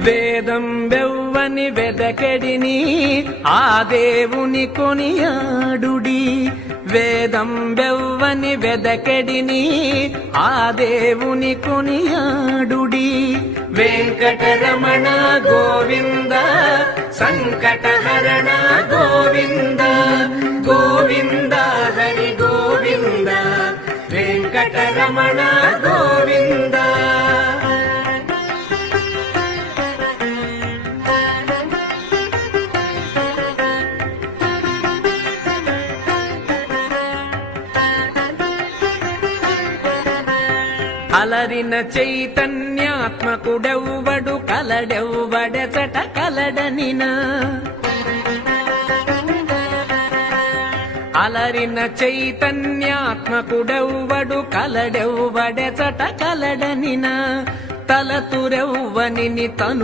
వేదం వెవ్వని వెదకెడిని ఆ దేవుని కొనియాడుడి. వేదం వెవ్వని వెదకెడిని ఆ దేవుని కొనియాడుడి. వెంకటరమణ గోవింద సంకటహరణ గోవింద గోవింద హరి గోవింద వెంకటరమణ గోవింద. అలరిన చైతన్యాత్మకుడెవ్వడు కలడెవ్వడెచట కలడనినా. అలరిన చైతన్యాత్మకుడెవ్వడు కలడెవ్వడెచట కలడనినా. తలతురెవ్వనిని తను